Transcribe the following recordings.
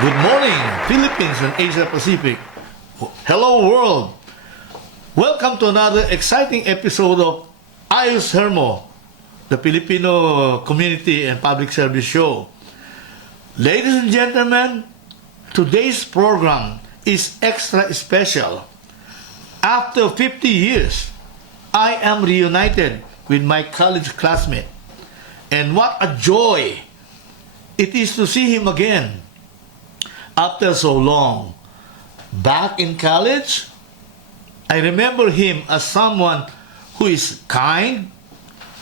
Good morning, Philippines and Asia Pacific. Hello, world. Welcome to another exciting episode of Ayos Hermo, the Filipino Community and Public Service Show. Ladies and gentlemen, today's program is extra special. After 50 years, I am reunited with my college classmate. And what a joy it is to see him again after so long. Back in college, I remember him as someone who is kind,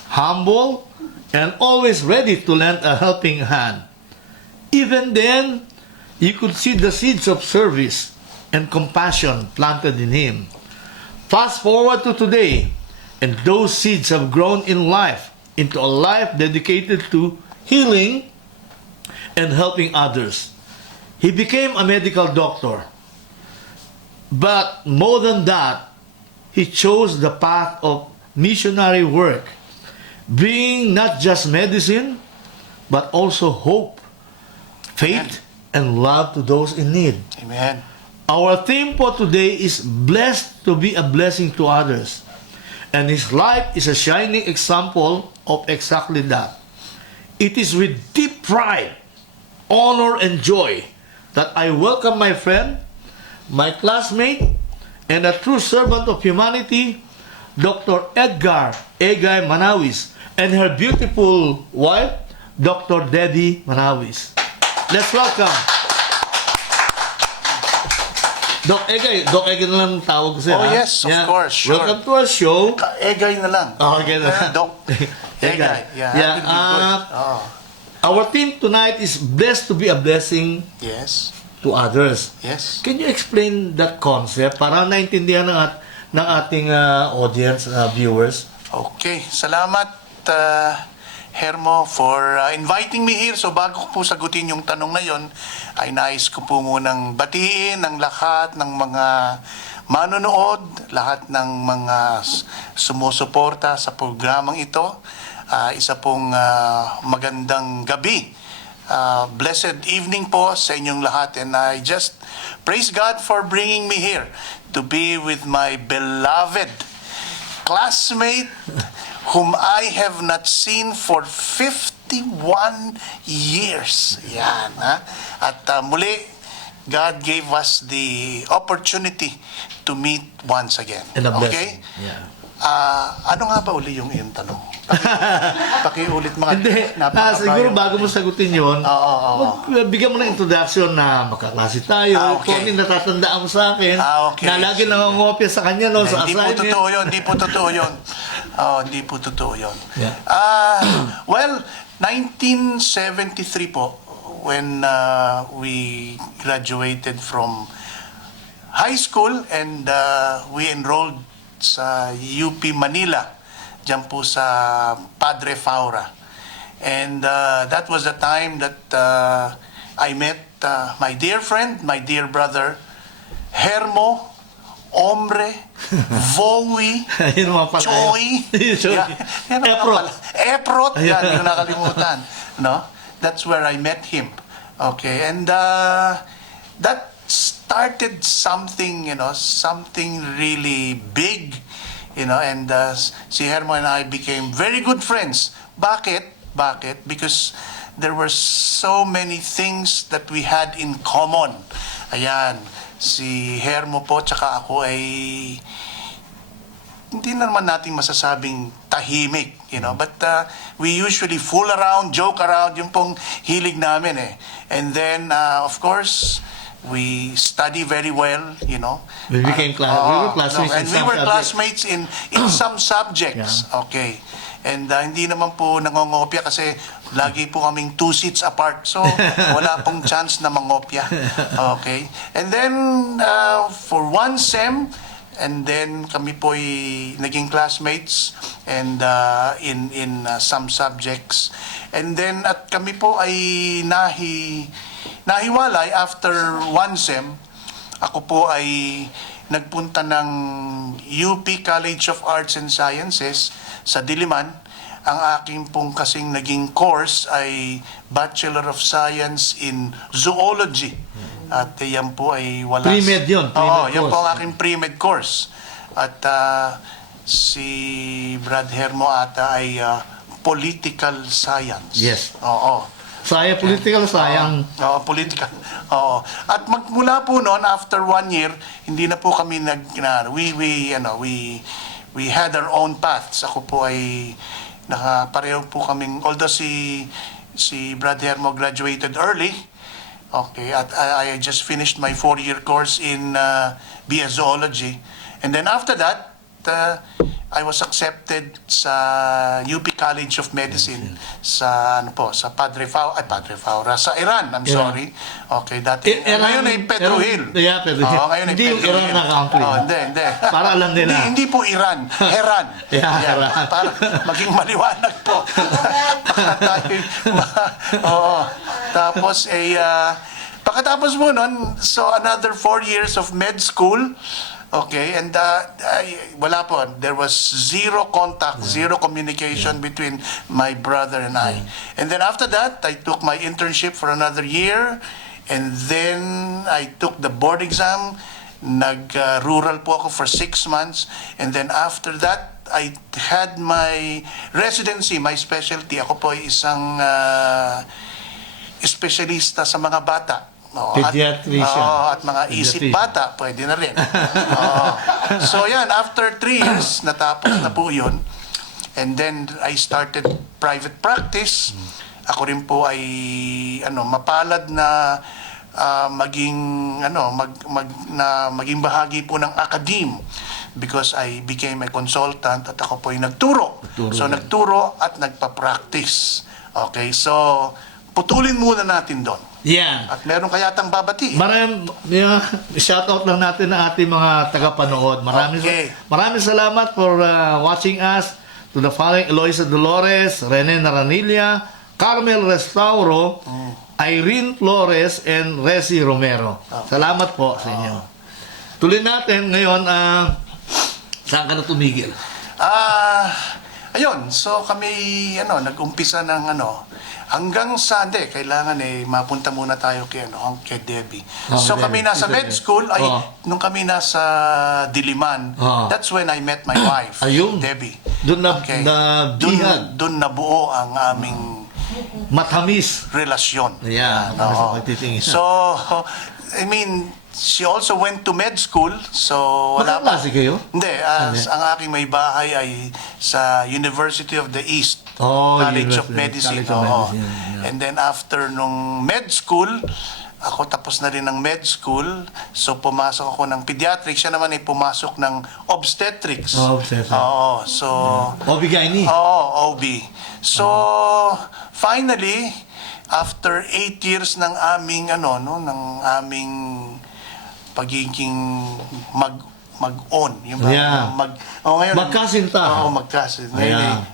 humble, and always ready to lend a helping hand. Even then, you could see the seeds of service and compassion planted in him. Fast forward to today, and those seeds have grown in life into a life dedicated to healing and helping others. He became a medical doctor. But more than that, he chose the path of missionary work, bringing not just medicine, but also hope, faith, and love to those in need. Amen. Our theme for today is blessed to be a blessing to others. And his life is a shining example of exactly that. It is with deep pride, honor, and joy that I welcome my friend, my classmate, and a true servant of humanity, Dr. Edgar Egay Manawis, and her beautiful wife, Dr. Debbie Manawis. Let's welcome. Doc Egay na lang tawag ko siya. Oh, yes, of course, sure. Welcome to our show. Egay na lang. Oh, Egay na lang. Doc. Egay. Yeah. I think you're good. Oh. Our theme tonight is blessed to be a blessing Yes. to others. Yes. Can you explain that concept para naintindihan ng ating audience, viewers? Okay. Salamat, Hermo, for inviting me here. So bago ko po sagutin yung tanong na yon, ay nais ko po munang batiin ang lahat ng mga manonood, lahat ng mga sumusuporta sa programang ito. Isa pong magandang gabi. Blessed evening po sa inyong lahat, and I just praise God for bringing me here to be with my beloved classmate whom I have not seen for 51 years. Yan, ha? At muli, God gave us the opportunity to meet once again. And a Okay? blessing. Yeah. Ano nga ba uli yung iyong tanong? Pakiulit mga... Hindi, siguro bago mo sagutin yun, bigyan mo ng introduction na makaklase tayo. Okay. Kung ano natatandaan mo sa akin, Okay. na lagi nangongopya sa kanya no, sa Hindi po assignment. totoo yun, hindi po totoo yun. Hindi po totoo yun. Yeah. Well, 1973 po, when we graduated from high school and we enrolled sa UP Manila, dyan po sa Padre Faura. And that was the time that I met my dear friend, my dear brother, Hermo, Omre, Vowi, Yun mga pala. Choy, Eprot. Eprot, yan, hindi ko nakalimutan. No? That's where I met him. Okay, and that started something, something really big, and si Hermo and I became very good friends. Bakit? Because there were so many things that we had in common. Ayan, si Hermo po tsaka ako ay hindi naman natin masasabing tahimik, but we usually fool around, joke around, yung pong hilig namin eh. And then, of course, we study very well, We became we were classmates in and we some were subjects. classmates in some subjects. Yeah. Okay. And hindi naman po nangongopya kasi lagi po kaming 2 seats apart. So, wala pong chance na mangopya. Okay. And then, for one sem, and then kami po naging classmates and in some subjects. And then, at kami po ay nahiwalay after one sem. Ako po ay nagpunta ng UP College of Arts and Sciences sa Diliman ang aking pong kasing naging course ay Bachelor of Science in Zoology. At yan po ay wala... Pre-med yun, pre-med Oo, yan course. po ang aking pre-med course. At si Brad Hermo ata ay Political Science. Yes. Oo. Sayang, political sayang. Oo, political. Oo. At magmula po noon, after 1 year, hindi na po kami we had our own paths. Ako po ay pareho po kaming, although si Brad Hermo graduated early, okay, at I just finished my 4-year course in BS Zoology. And then after that, I was accepted sa UP College of Medicine sa sa Padre Faura sa Iran. I'm sorry. Okay, dati ngayon ay Pedro Hill. Yeah, Pedro Hill. Ngayon ay Hindi yung Pedro Iran Hill. na country. Hindi. Para alam nila. Hindi po Iran, Heran. Yeah, Heran. Para maging maliwanag po. Oo. Tapos pagkatapos mo nun, so another 4 years of med school. Okay, and wala po. There was zero contact, zero communication between my brother and I. And then after that, I took my internship for another year. And then I took the board exam. Nag-rural po ako for 6 months. And then after that, I had my residency, my specialty. Ako po ay isang espesyalista sa mga bata. Pediatrician. At mga isip bata, pwede na rin. So yan, after 3 years, natapos na po yun. And then, I started private practice. Ako rin po ay mapalad na maging maging bahagi po ng academe because I became a consultant at ako po ay nagturo. So, nagturo at nagpa-practice. Okay, so putulin muna natin doon. Yeah. At meron kaya tang babati. Shoutout lang natin ang ating mga tagapanood. Maraming salamat for watching us. To the following: Eloisa Dolores, Rene Naranilla, Carmel Restauro, Irene Flores, and Resi Romero. Salamat po sa inyo. Tuloy natin ngayon. Saan ka na tumigil? Ayun, so kami nag-umpisa ng hanggang sa kailangan mapunta muna tayo kay Debbie. So kami nasa med school nung kami nasa Diliman. That's when I met my wife, Ayun. Debbie. Doon Doon nabuo ang aming matamis relasyon. Yeah, So I mean, she also went to med school, so wala pa. Magkaklase kayo? Hindi, ang aking may bahay ay sa University of the East, College of Medicine. And then after nung med school, ako tapos na rin ng med school, so pumasok ako ng pediatrics, siya naman ay pumasok ng obstetrics. So OB-GYN. OB. So finally, after 8 years ng aming ng aming pagiging mag-on. Yung ngayon, magkasinta. Magkasinta.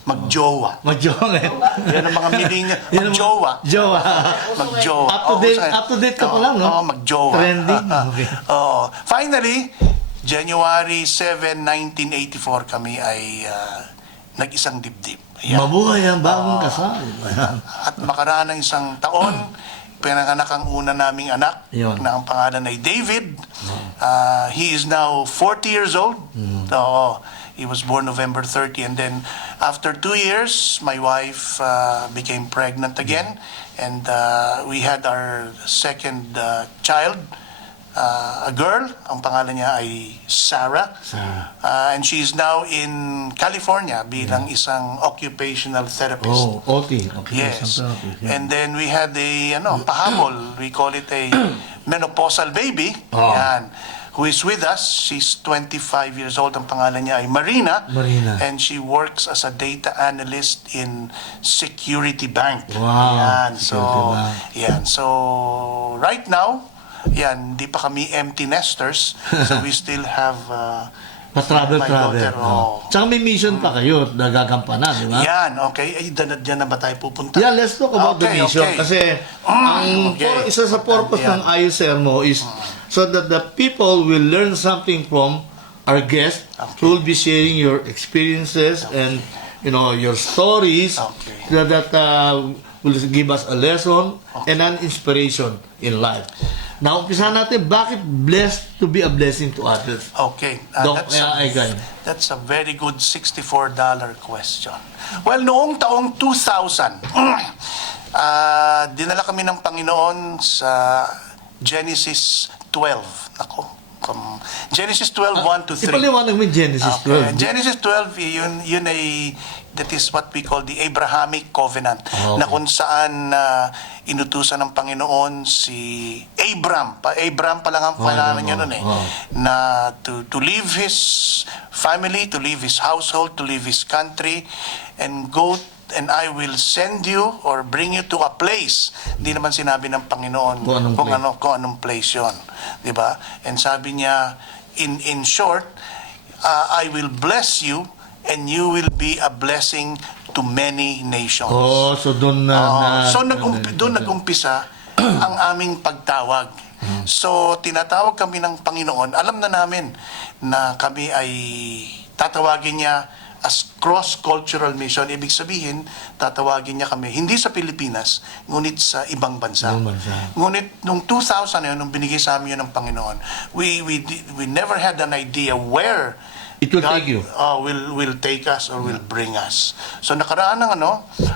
Magjowa. Magjowa. Yan ang mga miling magjowa. Magjowa. Up to date ka pa lang, no? Magjowa. Trending. Okay. Finally, January 7, 1984 kami ay nag-isang dibdib. Mabuhay ang bagong kasal. At makaraan ng isang taon, pinanganak ang una naming anak na ang pangalan ay David. He is now 40 years old. He was born November 30. And then after 2 years, my wife became pregnant again. And we had our second child, a girl. Ang pangalan niya ay Sarah. And she is now in California bilang isang occupational therapist. OT. Yes. And then we had a pahabol. We call it a menopausal baby. Yan. Who is with us. She's 25 years old. Ang pangalan niya ay Marina. And she works as a data analyst in Security Bank. Wow. Yan. So right now, hindi pa kami empty nesters. So we still have pa-travel. Tsaka may mission pa kayo na gagampanan, di ba? Yan, okay. Diyan na ba tayo pupunta? Yeah, let's talk about the mission. Kasi isa sa purpose ng Ayos Hermo is so that the people will learn something from our guests who will be sharing your experiences and your stories Okay. that will give us a lesson and an inspiration in life. Now, umpisa natin, bakit blessed to be a blessing to others? Okay. Doc, Again. That's a very good $64 question. Well, noong taong 2000, dinala kami ng Panginoon sa Genesis 12. Genesis 12, 1 to 3. Ipaliwanag mo yung Genesis Okay. 12. Genesis 12, yun ay, that is what we call the Abrahamic Covenant, Okay. na kung saan inutusan ng Panginoon si Abram pa lang ang pangalan niya nun na to leave his family, to leave his household, to leave his country, and go and I will send you or bring you to a place. Hindi naman sinabi ng Panginoon kung anong place yon, di ba? And sabi niya, in short, I will bless you and you will be a blessing to many nations. Oh, so doon doon nag-umpisa ang aming pagtawag. So, tinatawag kami ng Panginoon. Alam na namin na kami ay tatawagin niya as cross-cultural mission. Ibig sabihin, tatawagin niya kami, hindi sa Pilipinas, ngunit sa ibang bansa. Ngunit, nung 2000 na yun, nung binigay sa amin yun ng Panginoon, we never had an idea where it will God take you. will take us or will bring us. So nakaraan ng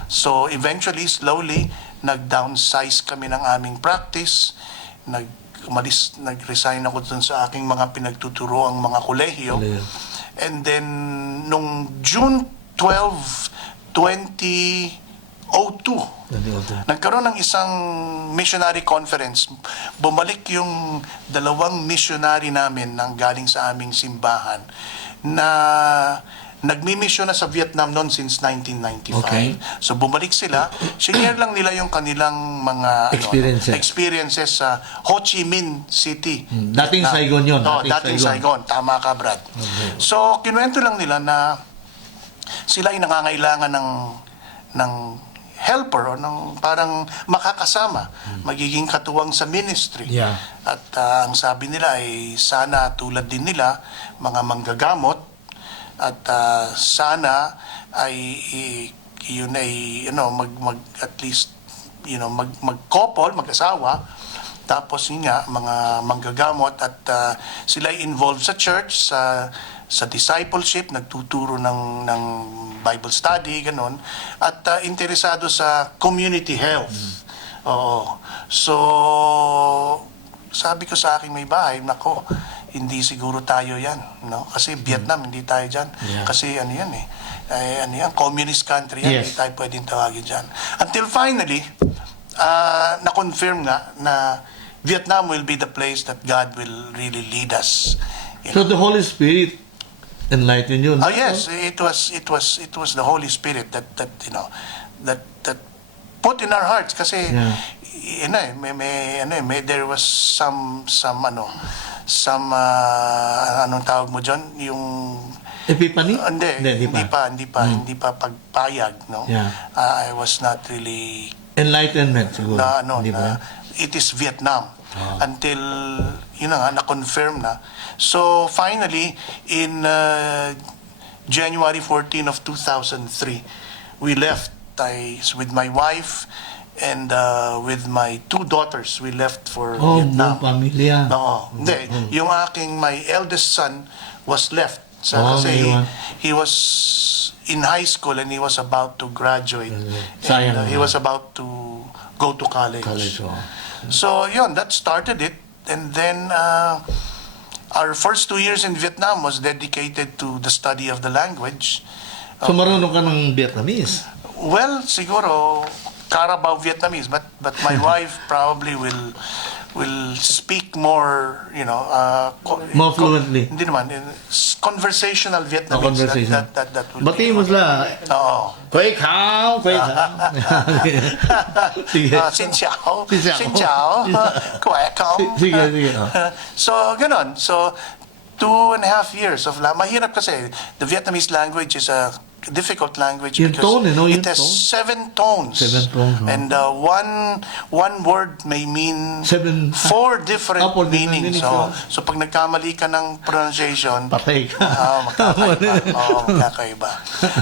so eventually, slowly, nag-downsize kami ng aming practice, nag-resign ako dun sa aking mga pinagtuturo ang mga kolehiyo. And then, nung June 12, 2002, nagkaroon ng isang missionary conference. Bumalik yung 2 missionary namin nang galing sa aming simbahan na nagmi-mission na sa Vietnam noon since 1995. Okay. So bumalik sila, share lang nila yung kanilang mga experiences sa Ho Chi Minh City. Dating Saigon yun. Dating Saigon. Tama ka, Brad. Okay. So kinuwento lang nila na sila ay nangangailangan ng helper o ng parang makakasama, magiging katuwang sa ministry. Yeah. At ang sabi nila ay sana tulad din nila, mga manggagamot, at sana ay yun ay at least mag-couple, mag-asawa, tapos yun nga mga manggagamot at sila ay involved sa church, sa discipleship, nagtuturo ng Bible study, ganon, at interesado sa community health. Oo. So sabi ko sa aking may bahay, nako, hindi siguro tayo yan, no? Kasi Vietnam, hindi tayo dyan. Yeah. Kasi communist country yan, hindi tayo pwedeng tawagin dyan. Until finally, na-confirm nga na Vietnam will be the place that God will really lead us. So the Holy Spirit enlightened you. Oh yes, it was the Holy Spirit that put in our hearts kasi there was some anong tawag mo dyan, yung Epiphany? Hindi pa pagpayag, no? Yeah. I was not really Enlightenment siguro. It is Vietnam until na-confirm na. So finally in January 14 of 2003 we left with my wife and with my 2 daughters. We left for Vietnam. Pamilya. My eldest son was left kasi he was in high school and he was about to graduate. And, he was about to go to college. So that started it. And then our first 2 years in Vietnam was dedicated to the study of the language. So marunong ka ng Vietnamese? Well, siguro Carabao Vietnamese, but my wife probably will speak more, more fluently. Hindi naman, conversational Vietnamese. That will Batiin mo sila. Oo. Quay Khao. Sige. Xin chào. Xin chào. Xin chào. Quay Khao. Sige. So, ganon. So, 2.5 years of mahirap kasi the Vietnamese language is a difficult language Yung because tone, no? Yung it has tone. 7 tones. 7 tones, no? And one word may mean 7 4 different Four different meanings. meanings, no? So pag nagkamali ka ng pronunciation, Patay ka. magkakaiba.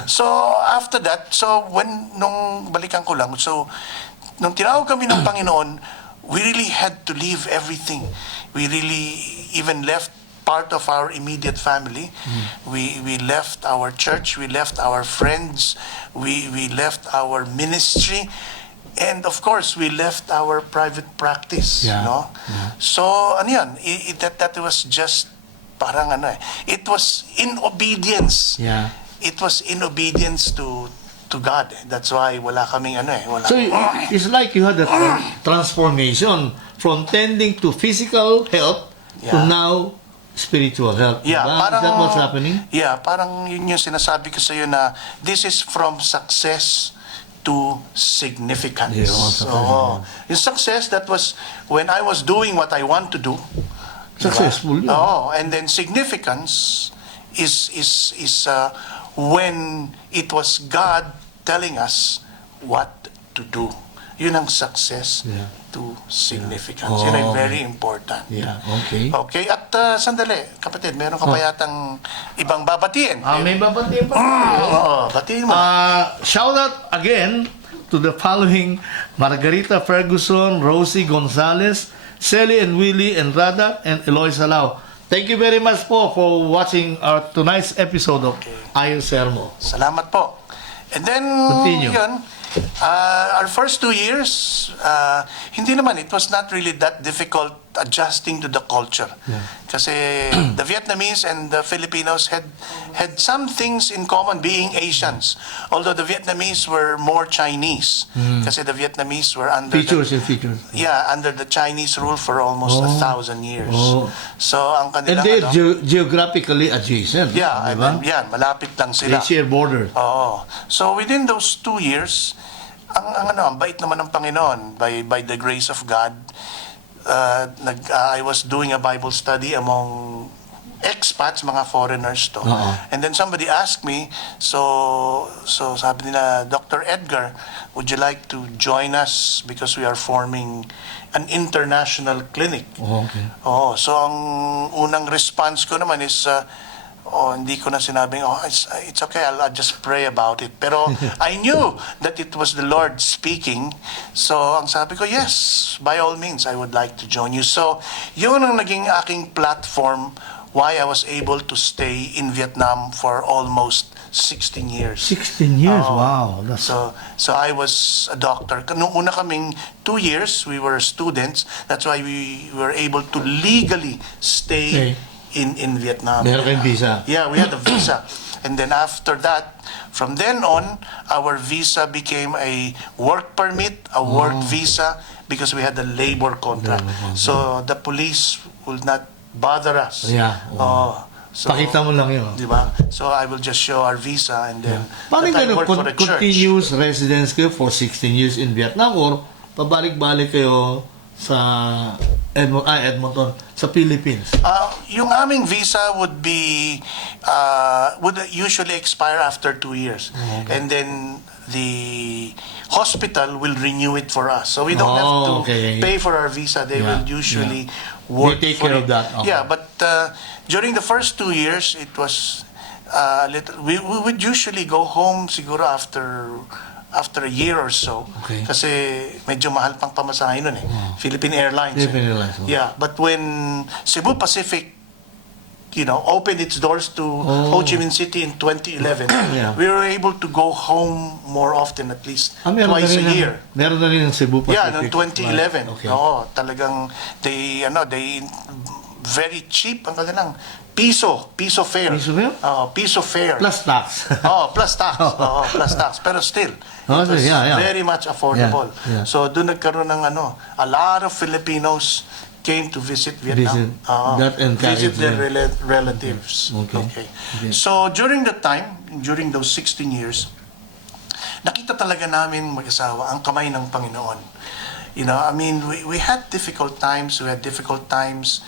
So after that, nung balikan ko lang, so nung tinawag kami ng Panginoon, we really had to leave everything. We really even left part of our immediate family. We left our church, we left our friends, we left our ministry, and of course we left our private practice. Yeah. No? Yeah. So ano yan, that was just parang it was in obedience. Yeah. It was in obedience to God. That's why wala kaming wala. So it's like you had a transformation from tending to physical health to Yeah. now spiritual health. Yeah, Diba? parang Is that what's happening? Yeah, parang yun yung sinasabi ko sa iyo na this is from success to significance. Yeah, success, Oo. Yung success, that was when I was doing what I want to do. Successful yun. Oh, and then significance is when it was God telling us what to do. Yun ang success Yeah. to significance. Oh, Yun ay okay. very important. Yeah, okay. Okay, at sandali, kapatid, meron ka pa yatang ibang babatiin. May babatiin pa. Oo, batiin mo. Shout out again to the following: Margarita Ferguson, Rosie Gonzalez, Sally and Willie and Rada and Eloy Salao. Thank you very much po for watching our tonight's episode of Ayon Sermo. Salamat po. And then, Continue. yun, our first 2 years, hindi naman, it was not really that difficult adjusting to the culture. Yeah. Kasi the Vietnamese and the Filipinos had some things in common, being Asians. Although the Vietnamese were more Chinese. Kasi the Vietnamese were under Features and features. under the Chinese rule for almost 1,000 years. Oh. So, ang And kanilang they're geographically adjacent. yeah, diba? yan, malapit lang They sila. share borders. Oo. So within those 2 years, ang bait naman ng Panginoon, by the grace of God, I was doing a Bible study among expats, mga foreigners to. Oo. And then somebody asked me, so sabi nila, Dr. Edgar, would you like to join us because we are forming an international clinic? Oh, okay. Oh, so ang unang response ko naman is, hindi ko na sinabing, it's okay, I'll just pray about it. Pero I knew that it was the Lord speaking. So ang sabi ko, yes, by all means, I would like to join you. So yun ang naging aking platform why I was able to stay in Vietnam for almost 16 years. 16 years, Oo. wow. That's So I was a doctor. Nung una kaming 2 years, we were students. That's why we were able to legally stay in Vietnam. meron kayong visa. Yeah, we had a visa. And then after that, from then on, our visa became a work permit, a work visa, because we had a labor contract. So the police will not bother us. Yeah. So, Pakita mo lang yun. di ba? So I will just show our visa and then Paano that I kayo work for a church. continuous residence kayo for 16 years in Vietnam or pabalik-balik kayo sa Edmonton, sa Philippines? Yung aming visa would usually expire after 2 years. And then the hospital will renew it for us. So we don't have to pay for our visa. They will usually work They take for care it. of that. Okay. Yeah, but during the first 2 years, it was little. We would usually go home siguro after a year or so. Okay. Kasi medyo mahal pang pamasahe nun eh. Philippine Airlines. Philippine Airlines, oh. Yeah, but when Cebu Pacific opened its doors to Ho Chi Minh City in 2011, Yeah. we were able to go home more often, at least Meron twice na rin a year. Meron na rin ng Cebu Pacific. Yeah, noong 2011. Okay. Oo, talagang they very cheap ang kanilang piso fare. Piso fare? Piso fare. Plus tax. Plus tax. Plus tax. Pero still, Oh, it was yeah. very much affordable. Yeah, yeah. So doon nagkaroon ng a lot of Filipinos came to visit Vietnam. That encouraged visit their them. relatives. Okay. So during during those 16 years, nakita talaga namin mag-asawa ang kamay ng Panginoon. I mean, we had difficult times. We had difficult times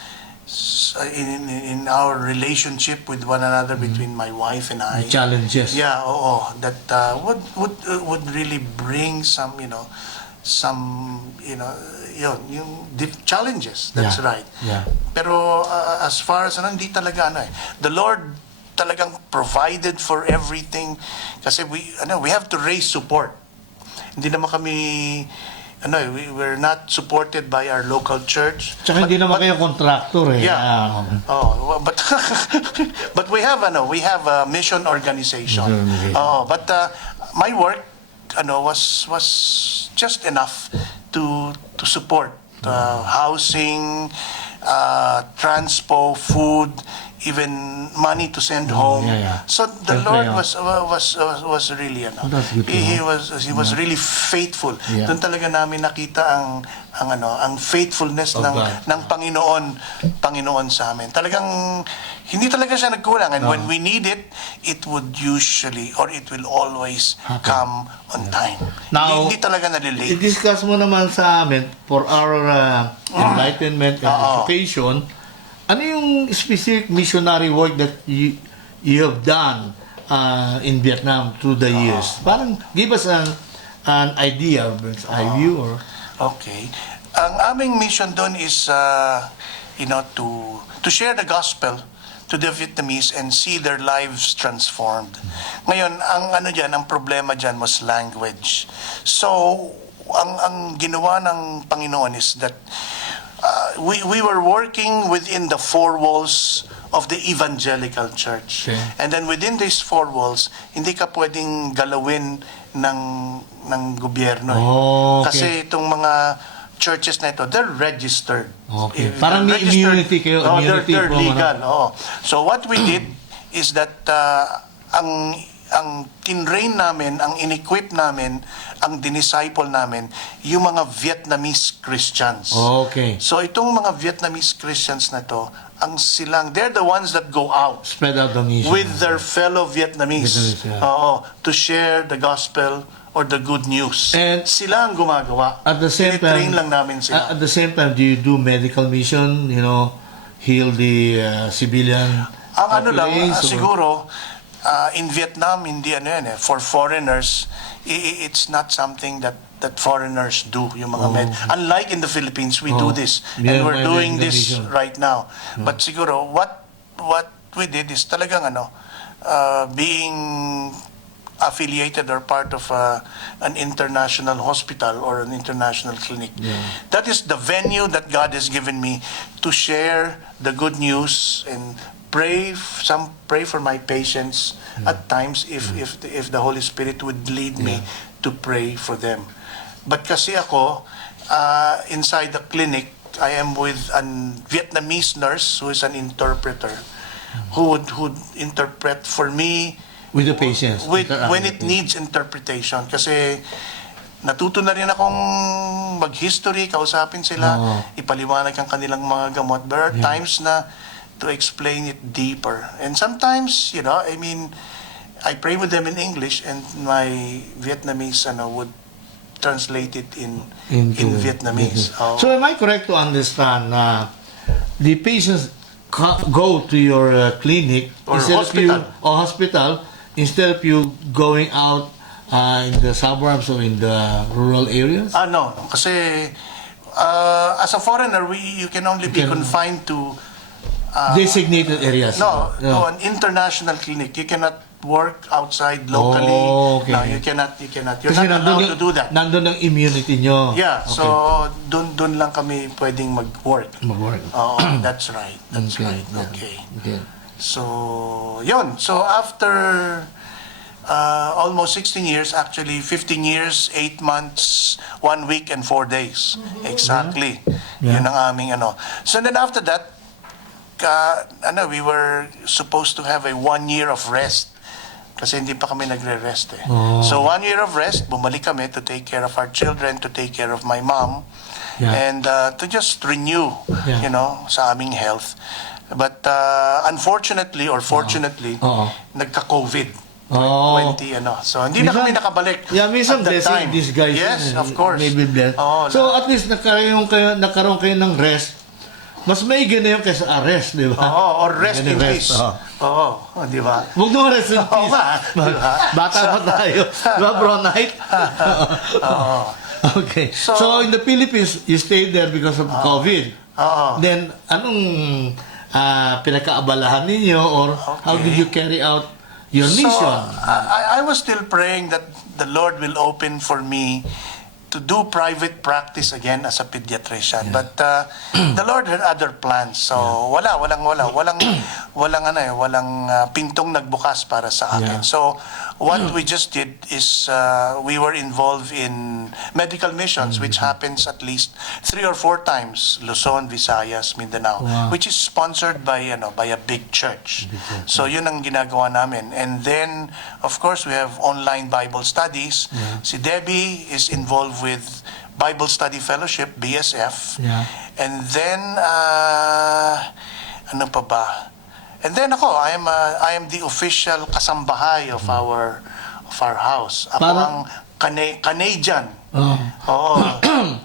in our relationship with one another between my wife and I. The challenges. Yeah, oo, that would really bring some, yung challenges. That's Yeah. right. Yeah. Pero as far as hindi talaga the Lord talagang provided for everything kasi we have to raise support. Hindi naman kami we're not supported by our local church. Tsaka hindi naman kayo contractor eh. Yeah. But but we have a mission organization. But my work was just enough to support housing, transpo, food, even money to send home. Yeah. So the Siyempre, Lord was really That's good to he know. was really faithful. Yeah. Doon talaga namin nakita ang faithfulness Of ng God. ng Panginoon sa amin. Talagang hindi talaga siya nagkulang, and when we need it, it would usually or it will always come on time. Now, hindi talaga nalilate. I-discuss mo naman sa amin for our enlightenment and Oo. education, ano yung specific missionary work that you have done in Vietnam through the years? Parang give us an idea, bird's eye view, or Okay. Ang aming mission doon is to share the gospel to the Vietnamese and see their lives transformed. Ngayon, ang problema diyan was language. So, ang ginawa ng Panginoon is that we were working within the four walls of the evangelical church. Okay. And then within these four walls, hindi ka pwedeng galawin ng gobyerno. Oh, okay. Kasi itong mga churches na ito, they're registered. Okay. They're Parang may registered. immunity kayo, Oh, immunity they're from legal. Oh. So what we did is that ang tinrain namin, ang in-equip namin, ang dinisciple namin, yung mga Vietnamese Christians. Okay. So itong mga Vietnamese Christians na to, they're the ones that go out Spread out the mission. with their fellow Vietnamese. Vietnamese, yeah. To share the gospel or the good news. And sila ang gumagawa. At the same time, Tinitrain lang namin sila. At the same time, do you do medical mission? Heal the civilian Ang populace, or- siguro, in Vietnam, hindi for foreigners, it's not something that foreigners do, yung mga Unlike in the Philippines, we do this. Yeah, And we're may doing medical this mission. right now. But siguro, what we did is talagang being affiliated or part of an international hospital or an international clinic. That is the venue that God has given me to share the good news and pray for my patients at times if the Holy Spirit would lead me to pray for them. But kasi ako inside the clinic, I am with a Vietnamese nurse who is an interpreter who would interpret for me with the patients. when it needs interpretation. Kasi natuto na rin akong mag-history, kausapin sila, ipaliwanag ang kanilang mga gamot. There are times na to explain it deeper. And sometimes, I pray with them in English and my Vietnamese would translate it in Vietnamese. So am I correct to understand na the patients go to your clinic Or instead hospital. of you or hospital instead of you going out in the suburbs or in the rural areas? No. Kasi as a foreigner, you can only be confined to Designated areas. no, an international clinic. You cannot work outside locally. Oh, okay. No, you cannot. You're Kasi not allowed to do that. Nandun ang immunity nyo. Yeah, Okay. so dun lang kami pwedeng mag-work. Mag-work. That's right. That's Okay, right. yeah. Okay. Okay. So, yun. So, after almost 16 years, actually 15 years, 8 months, 1 week, and 4 days. Exactly. Yeah. Yun ang aming So, then after that, we were supposed to have a 1 year of rest. Kasi hindi pa kami nagre-rest eh. Oh. So 1 year of rest, bumalik kami to take care of our children, to take care of my mom, and to just renew, sa aming health. But unfortunately or fortunately, nagka-COVID. Oh. 20 So hindi na kami nakabalik. Yeah, minsan at that blessing time. in disguise. Yes, of course. Maybe blessed. Oo, So at least nagkaroon kayo ng rest Mas may ganyan kaysa arrest, di ba? Oo, or rest in Ganun, peace. oo. Oo, di ba? Huwag naman rest in Oo peace. nga, di ba? Bata pa tayo. Di ba, bro, night? Oo. Okay. So- So, in the Philippines, you stayed there because of COVID. Oo. Then, anong pinakaabalahan ninyo or how did you carry out your mission? So, I was still praying that the Lord will open for me to do private practice again as a pediatrician. But the Lord had other plans. So, walang pintong nagbukas para sa akin. Yeah. So, what we just did is we were involved in medical missions, which happens at least 3 or 4 times, Luzon, Visayas, Mindanao, Wow. which is sponsored by a big church. So, yun ang ginagawa namin. And then, of course, we have online Bible studies. Si Debbie is involved with Bible Study Fellowship, BSF. Yeah. And then, ano pa ba? And then ako, I am the official kasambahay of our house. Ako Parang- ang Canadian. Oh. Oo.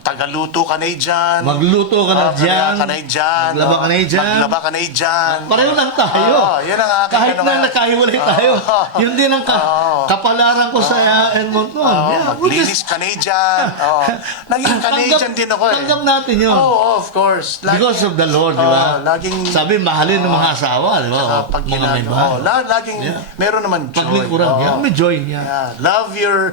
Tagaluto Canadian. Magluto ka na dyan. Canadian. Maglaba ka na dyan. Maglaba Canadian. Pareho lang tayo. Oo, yun ang aking Kahit ano na ngayon. nakahiwalay tayo. Yun din ang kapalaran ko sa Edmonton. Yeah, we Maglinis just- Canadian. Naging Canadian din ako eh. Tanggap natin yun. Oo, of course. Because of the Lord, di ba? Laging Sabi, mahalin ng mga asawa, di ba? pag Mga may ginagawa. bahay. Laging Yeah. meron naman joy. Paglingkuran. Oo. Yeah, may joy. Yeah. Yeah.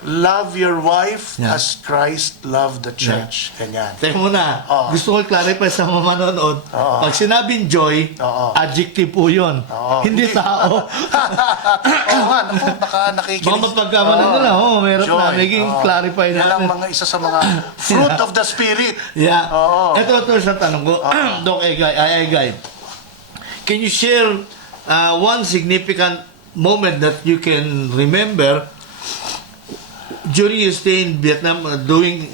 Love your wife Yeah. as Christ loved the church. Ganyan. Teka muna, Oo. gusto ko i-clarify sa mga manonood. Oo. Pag sinabing joy, Oo. adjective po yun. Oo. Hindi tao. Oo nga, naku, baka nakikinig. Baka mapagkamalan nila, meron Joy. na. Naging Oo. clarify Yan ang natin. mga isa sa mga fruit of the Spirit. Yeah. Oo. Ito isang tanong ko. Doc Egay. Can you share one significant moment that you can remember during your stay in Vietnam doing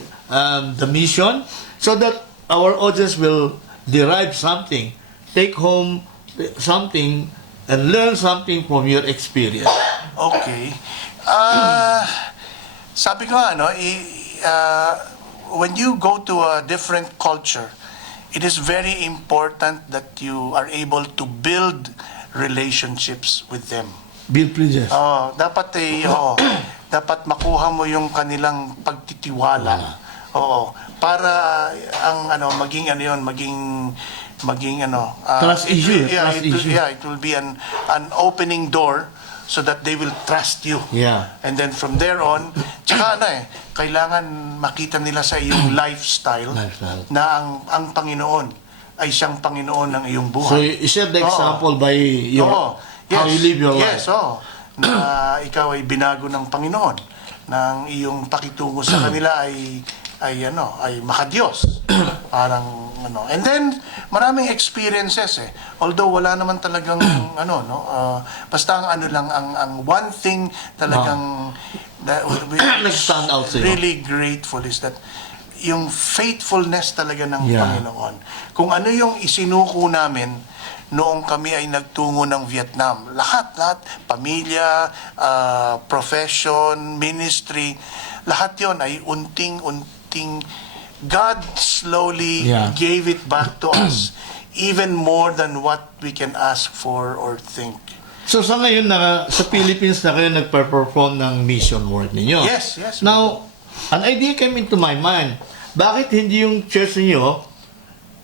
the mission so that our audience will derive something, take home something, and learn something from your experience? Okay. Sabi ko when you go to a different culture, it is very important that you are able to build relationships with them. Bill Bridges. Dapat makuha mo yung kanilang pagtitiwala. Oo, para ang maging Trust issue, Yeah, trust issue. it will be an opening door so that they will trust you. Yeah. And then from there on, tsaka kailangan makita nila sa iyong lifestyle na ang Panginoon ay siyang Panginoon ng iyong So buhay. you set the example by your Oo. how you live your life. Yes, na ikaw ay binago ng Panginoon, ng iyong pakitungo sa kanila ay makadiyos. Parang And then maraming experiences eh. Although wala naman talagang basta ang one thing talagang that Nag-stand out sa'yo. really grateful is that yung faithfulness talaga ng Yeah. Panginoon. Kung ano yung isinuko namin noong kami ay nagtungo ng Vietnam. Lahat, pamilya, profession, ministry, lahat yon ay unting-unting God slowly Yeah. gave it back to us even more than what we can ask for or think. So sa ngayon sa Philippines na kayo nagpe-perform ng mission work ninyo. Yes. Now, an idea came into my mind. Bakit hindi yung church niyo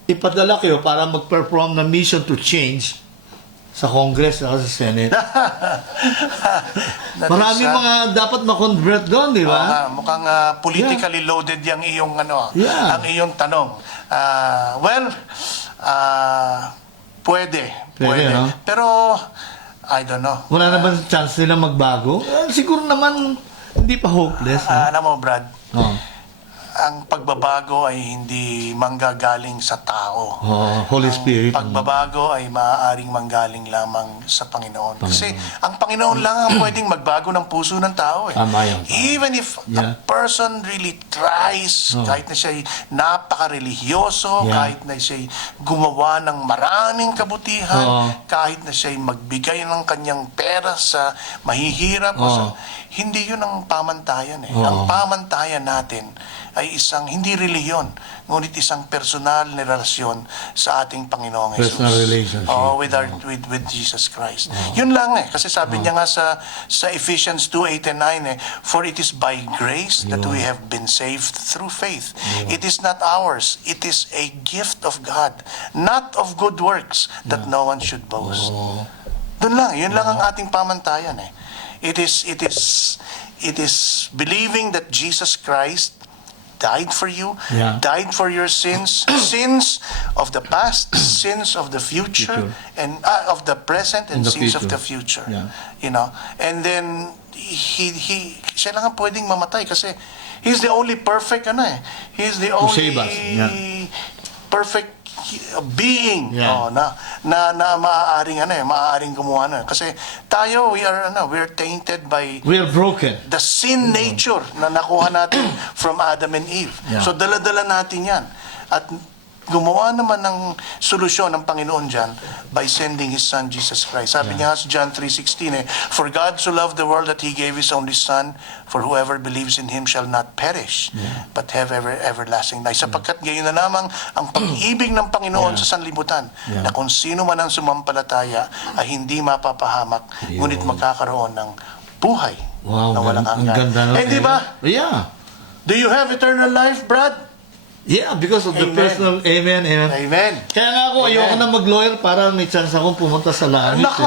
ipadala kayo para mag-perform ng mission to change sa Congress at sa Senate? Maraming mga dapat ma-convert doon, di ba? Mukhang politically loaded yung iyong Yeah. ang iyong tanong. Pwede. no? Pero I don't know. Wala na ba chance nila magbago? Siguro naman hindi pa hopeless. No? Alam mo, Brad, Oh. ang pagbabago ay hindi manggagaling sa tao. Holy Spirit. Pagbabago ay maaaring manggaling lamang sa Panginoon. Kasi ang Panginoon lang ang pwedeng magbago ng puso ng tao eh. Tama yun. Even if a person really tries, kahit na siya'y napaka-religyoso, Yeah. kahit na siya'y gumawa ng maraming kabutihan, kahit na siya'y magbigay ng kanyang pera sa mahihirap, hindi yun ang pamantayan eh. Ang pamantayan natin ay isang hindi relihiyon, ngunit isang personal na relasyon sa ating Panginoong Jesus. Personal relationship. With Jesus Christ. Yun lang kasi sabi niya nga sa Ephesians 2:8 and 9 for it is by grace that we have been saved through faith. It is not ours, it is a gift of God, not of good works, that no one should boast. Doon lang, yun lang ang ating pamantayan It is believing that Jesus Christ died for you, died for your sins, sins of the past, sins of the future, and of the present, and In the sins of future. the future. Yeah. You know, and then siya lang ang pwedeng mamatay kasi he's the only perfect he's the save us. only perfect being Yeah. na maaaring gumawa kasi tayo we are tainted by We are broken. the sin nature na nakuha natin from Adam and Eve. Yeah. So dala-dala natin yan. At gumawa naman ng solusyon ng Panginoon dyan by sending His Son, Jesus Christ. Sabi niya sa John 3:16 for God so loved the world that He gave His only Son, for whoever believes in Him shall not perish, but have everlasting life. Sapagkat gayon na lamang ang pag-ibig ng Panginoon sa sanlibutan, na kung sino man ang sumampalataya ay hindi mapapahamak, ngunit magkakaroon ng buhay Wow, na walang ang hanggan. ganda Eh, di ba? Yeah. Do you have eternal life, Brad? Yeah, because of the Amen. personal... Amen, amen. Amen. Kaya nga ako, ayoko na mag-lawyer para may chance akong pumunta sa langit. Nako.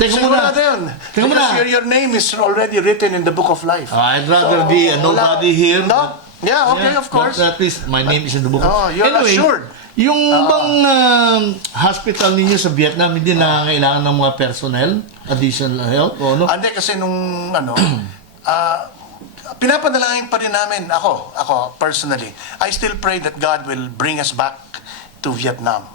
Teka muna. Sigurado yun. Teka muna. Because your name is already written in the book of life. I'd rather be a nobody here. No? Yeah, okay, of course. But at least my name is in the book. Oh, you're assured. Yung bang hospital ninyo sa Vietnam, hindi nangangailangan ng mga personnel? Additional help? O ano? Hindi kasi nung pinapadalangin pa rin namin, ako personally, I still pray that God will bring us back to Vietnam.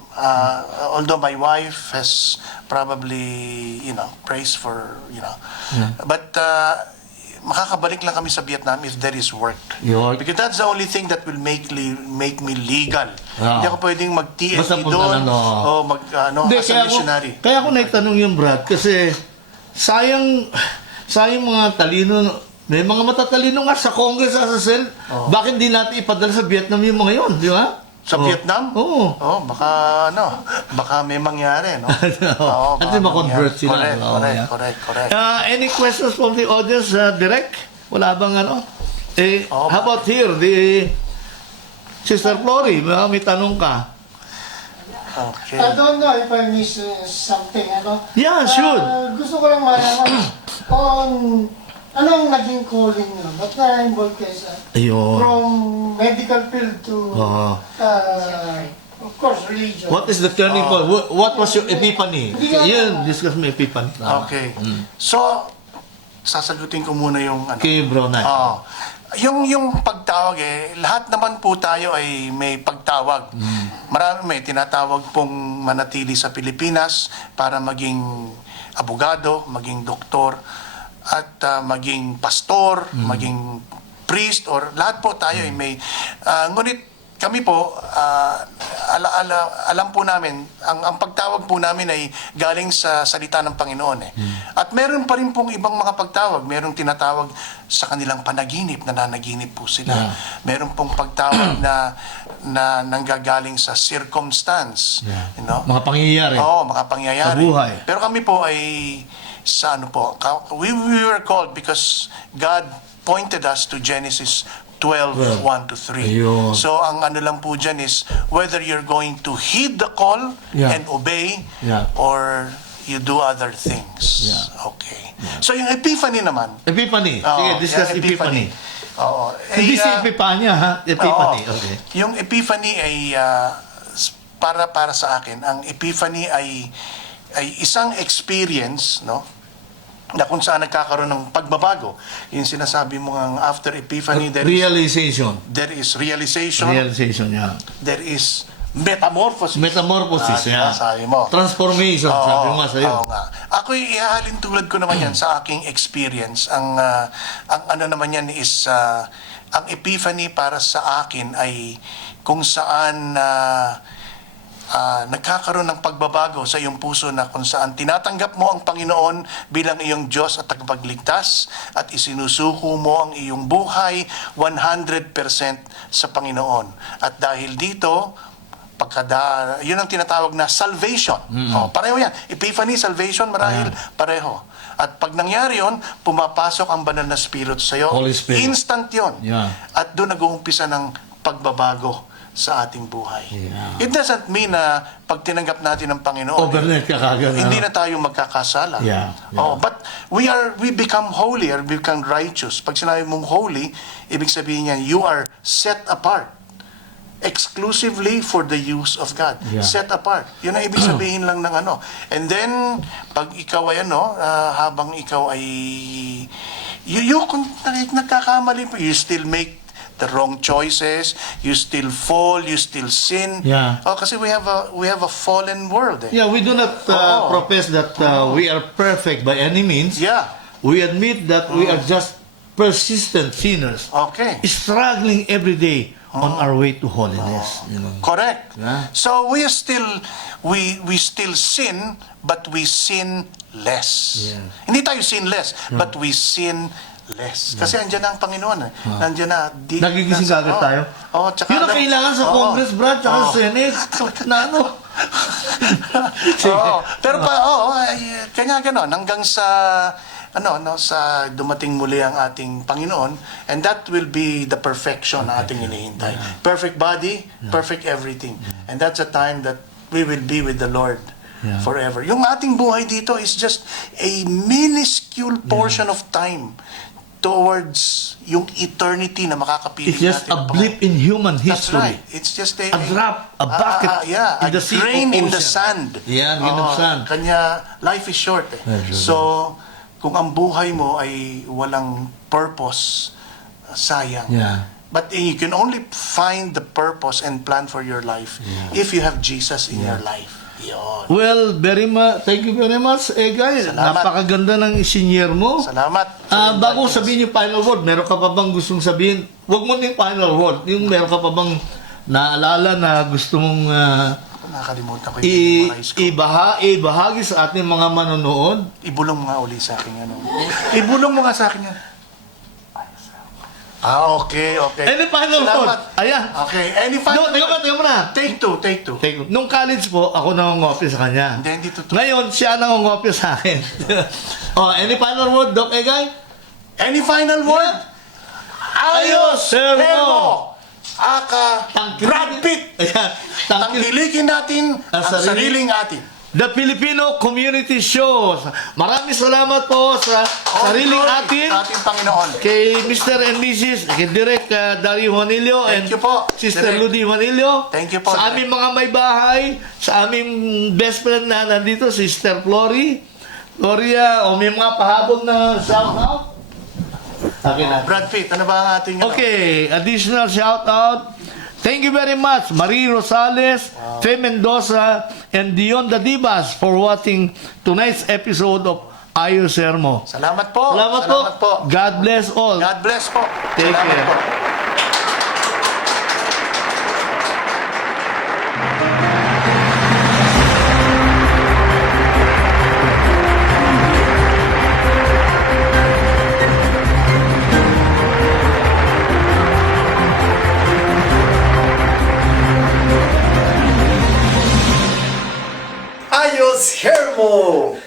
Although my wife has probably, prays for, but makakabalik lang kami sa Vietnam if there is work. Work. Because that's the only thing that will make me legal. Hindi ako pwedeng Basta mag-TSE punta doon lang, o Hindi, as a missionary. Kaya ako naitanong yung Brad, kasi sayang mga talino, may mga matatalino nga sa Congress sa Sel. Bakit di natin ipadala sa Vietnam yung mga yun, di ba? Sa Vietnam? Oo. Baka may mangyari, no? Kasi ma-convert sila. Correct. Any questions from the audience, Direk? Wala bang how about here, Sister Flory, may tanong ka. Okay. I don't know if I miss something, Yeah, sure. Gusto ko lang malaman anong naging calling nyo? Ba't na-involve kayo Ayun. from medical field to, of course, religion? What is the turning point? What was your epiphany? Yun, discuss mo epiphany. Okay. So, sasagutin ko muna yung Okay, bro, na. Yung pagtawag lahat naman po tayo ay may pagtawag. May tinatawag pong manatili sa Pilipinas para maging abogado, maging doktor, at maging pastor, maging priest, or lahat po tayo ay may ngunit kami po alam po namin ang pagtawag po namin ay galing sa salita ng Panginoon At meron pa rin pong ibang mga pagtawag, merong tinatawag sa kanilang panaginip, nananaginip po sila. Meron pong pagtawag na nanggagaling sa circumstance, Mga pangyayari. mga pangyayari. Sa buhay. Pero kami po ay sa we were called because God pointed us to Genesis 12, 1-3. Ayun. So, ang lang po dyan is whether you're going to heed the call and obey or you do other things. Okay. So, yung epiphany naman. Epiphany. Sige, discuss yung epiphany. Oo. Hindi si Epipanya, ha? Epiphany. Okay. Yung epiphany ay para sa akin, ang epiphany ay isang experience, na kung saan nagkakaroon ng pagbabago. Yung sinasabi mo ng after epiphany, there is realization, there is metamorphosis. Metamorphosis, Sabi mo. Transformation, sabi mo sa'yo. Oo nga. Ako'y ihahalin tulad ko naman yan sa aking experience. Ang naman yan is, ang epiphany para sa akin ay kung saan nagkakaroon ng pagbabago sa iyong puso na kung saan tinatanggap mo ang Panginoon bilang iyong Diyos at tagapagligtas at isinusuko mo ang iyong buhay 100% sa Panginoon. At dahil dito, yun ang tinatawag na salvation. Pareho yan. Epiphany, salvation, marahil pareho. At pag nangyari yun, pumapasok ang banal na Espiritu sa iyo. Holy Spirit. Instant yun. Yeah. At doon nag-uumpisa ng pagbabago sa ating buhay. Yeah. It doesn't mean na pag tinanggap natin ng Panginoon, Overnight ka kagad. hindi na tayo magkakasala. Yeah. But we become holy or become righteous. Pag sinabi mong holy, ibig sabihin niyan, you are set apart exclusively for the use of God. Yeah. Set apart. Yun ang ibig sabihin lang ng ano. And then, pag ikaw ay habang ikaw ay kung nagkakamali pa, you still make the wrong choices, you still fall, you still sin. Yeah. Kasi we have a fallen world. Yeah, we do not profess that we are perfect by any means. Yeah. We admit that we are just persistent sinners, Okay. struggling every day on our way to holiness. You know. Correct. Yeah. So we still sin, but we sin less. Yeah. Hindi tayo sinless, but we sin less. Kasi andyan na ang Panginoon. Nandiyan na. Nagigising agad tayo. Tsaka Yun ang kailangan sa Congress, Brad, tsaka sa Senate. Na ano? Pero kanya ganon hanggang sa sa dumating muli ang ating Panginoon, and that will be the perfection na ating hinihintay. Perfect body, perfect everything. And that's a time that we will be with the Lord forever. Yung ating buhay dito is just a minuscule portion of time towards yung eternity na makakapiling It's just natin. a blip in human That's history. right. It's just a drop, a bucket a in the sea grain of in the ocean. sand. Yeah, grain of sand. Kanya, life is short. Yeah, sure. So, kung ang buhay mo ay walang purpose, sayang. Yeah. But you can only find the purpose and plan for your life if you have Jesus in your life. Yun. Well, thank you very much, guys. Salamat. Napakaganda ng isinyer mo. Salamat. Bago sabihin yung final word, meron ka pa bang gustong sabihin? Huwag mo na yung final word. Yung meron ka pa bang naalala na gusto mong Nakalimutan ko yung memorize ko. ibahagi sa ating mga manonood? Ibulong mo nga uli sa akin yan. Ibulong mo nga sa akin yan. Okay. Any final word? Ayan. Okay, any final Tingnan mo na. Take two. Nung college po, ako nangungopia sa kanya. Hindi totoo. Ngayon, siya nangungopia sa akin. Any final word, Doc Egay? Any final word? Ayos! Hermo! Hermo! Brad Pitt! Ayan. Tangkilikin natin ang sariling atin. The Filipino Community Show. Maraming salamat po sa sariling atin. Ating Panginoon. Kay Mr. and Mrs. Kay Direk Dario Juanillo and Thank you po, Sister Direk. Ludi Juanillo. Thank you po, Sa Direk. aming mga may bahay, sa aming best friend na nandito, Sister Gloria, o may mga pahabol na shout out. Okay na. Brad Pitt, ano ba ang ating Okay, additional shout out. Thank you very much, Marie Rosales, Fe Mendoza, and Dion Dadibas for watching tonight's episode of Ayos Hermo. Salamat po. Salamat po. God bless all. God bless po. Take Salamat care. po. Ayos Hermo!